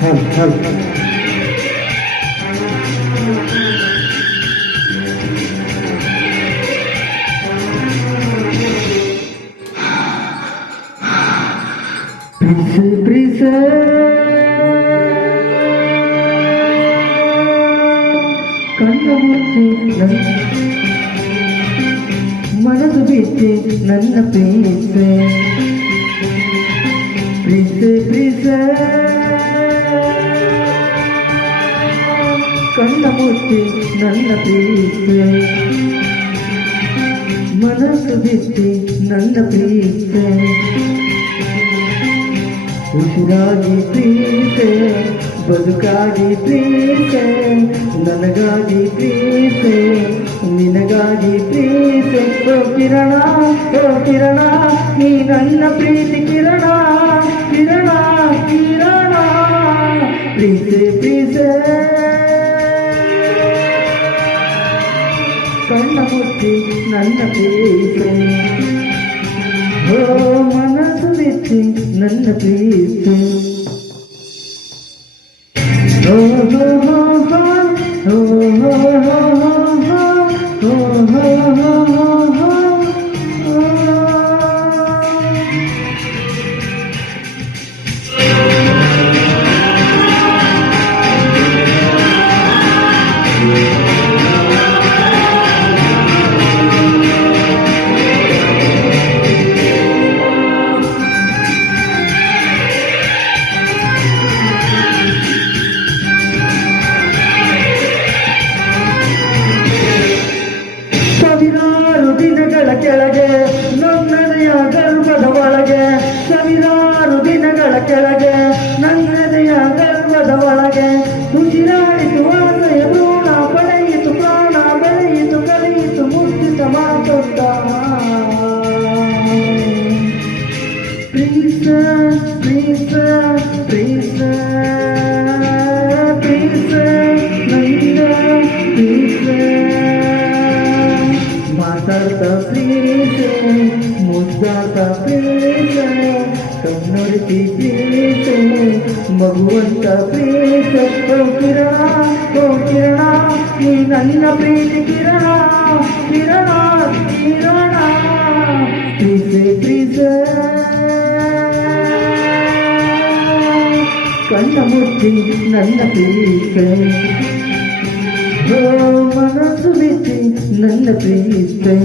ಹಲ್ ಹಲ್ ಪ್ರೀಸೆ ಪ್ರೀಸೆ ಕಣ್ಣ ಮುಚ್ಚಿ ಮನದು ಬಿಚ್ಚಿ ನನ್ನ ಪ್ರೀಸೆ ಪ್ರೀಸೆ ಪ್ರೀಸೆ ಕಣ್ಣ ಮುಚ್ಚಿ ನನ್ನ ಪ್ರೀಸೆ ಮನಸ್ಸು ಬಿಚ್ಚಿ ನನ್ನ ಪ್ರೀಸೆ ಉಸಿರಾಗಿ ಪ್ರೀಸೆ ಬದುಕಾಗಿ ಪ್ರೀಸೆ ನನಗಾಗಿ ಪ್ರೀಸೆ ನಿನಗಾಗಿ ಪ್ರೀಸೆ ಓ ಕಿರಣ ನೀ ನನ್ನ ಪ್ರೀತಿ ಕಿರಣ ಕಿರಣ ಕಿರಣ ಪ್ರೀಸೆ ಪ್ರೀಸೆ ಕಣ್ಣ ಮುಚ್ಚಿ ನನ್ನ ಪ್ರೀಸೆ ಓ ಮನಸ್ಸು ಬಿಚ್ಚಿ ನನ್ನ ಪ್ರೀಸೆ ಓ ಹೋ ಹೋ ಹೋ ಹೋ ಹೋ ಹೋ ಹೋ ಹೋ ಕೆಳಗೆ ನನ್ನದೆಯ ಗರ್ಭದ ಒಳಗೆ ಸಾವಿರಾರು ದಿನಗಳ ಕೆಳಗೆ ನನ್ನದೆಯ ಗರ್ಭದ ಒಳಗೆ ಉಸಿರಾಡಿತು ಆಸೆಯ ಭ್ರೂಣ ಪಡೆಯಿತು ಪ್ರಾಣ ಬೆಳೆಯಿತು ಕಳೆಯಿತು ಮುಚ್ಚಿತ ಮಾತೊಟ್ಟ ಪ್ರೀಸ ಪ್ರೀಸ ಪ್ರೀಸ ಪ್ರೀಸ ನಂದ ಪ್ರೀಸ ಮಾತಾಡ್ತಾ ಪ್ರೀಸೆ ಮುದ್ದಾಡ್ತಾ ಪ್ರೀಸೆ ಕಣ್ಣೊಡಿಸಿ ಪ್ರೀಸೆ ಮಗುವಂತ ಪ್ರೀಸೆ ಓ ಕಿರಣ ನೀ ನನ್ನ ಪ್ರೀತಿ ಕಿರಣ ಕಿರಣ ಕಿರಣ ಪ್ರೀಸೆ ಪ್ರೀಸೆ ಕಣ್ಣ ಮುಚ್ಚಿ ನನ್ನ ಪ್ರೀಸೆ ಓ ಮನಸ್ಸು ಬಿಚ್ಚಿ ನನ್ನ ಪ್ರೀಸೆ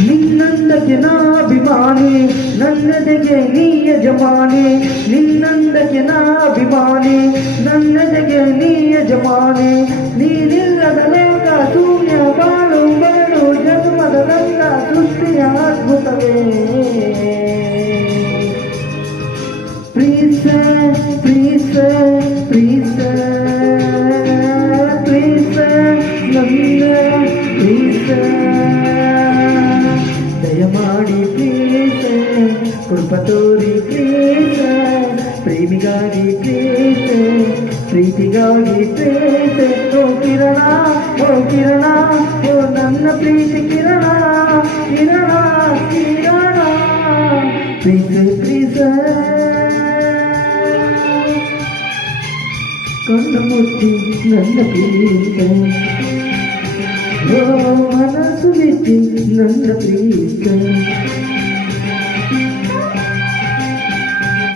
ನಿನ್ನಂದಕ್ಕೆ ನಾಭಿಮಾನಿ ನನ್ನದೆಗೆ ನೀ ಯಜಮಾನಿ ನಿನ್ನಂದಕ್ಕೆ ನಾಭಿಮಾನಿ ನನ್ನದೆಗೆ ನೀ ಯಜಮಾನಿ ನೀನಿಲ್ಲದ ಲೋಕ ಶೂನ್ಯ ಬಾಳು ಬರಡು ಜನ್ಮದ ನನ್ನ ಸೃಷ್ಟಿಯ ಅದ್ಭುತವೇ ಪ್ರೀಸೆ ಪ್ರೀಸೆ ಪ್ರೀಸೆ ಪ್ರೀಸೆ ನನ್ನ ಪ್ರೀಸೆ ದಯಮಾಡಿ ಪ್ರೀಸೆ ಕೃಪ ತೋರಿ ಪ್ರೀಸೆ ಪ್ರೇಮಿಗಾಗಿ ಪ್ರೀಸೆ ಪ್ರೀತಿಗಾಗಿ ಪ್ರೀಸೆ ಓ ಕಿರಣ ಓ ನನ್ನ ಪ್ರೀತಿ ಕಿರಣ ಕಿರಣ ಕಿರಣ ಪ್ರೀಸೆ ಪ್ರೀಸೆ ಕಣ್ಣ ಮುಚ್ಚಿ ನನ್ನ ಪ್ರೀಸೆ ಓ ಮನಸ್ಸು ಬಿಚ್ಚಿ ನನ್ನ ಪ್ರೀಸೆ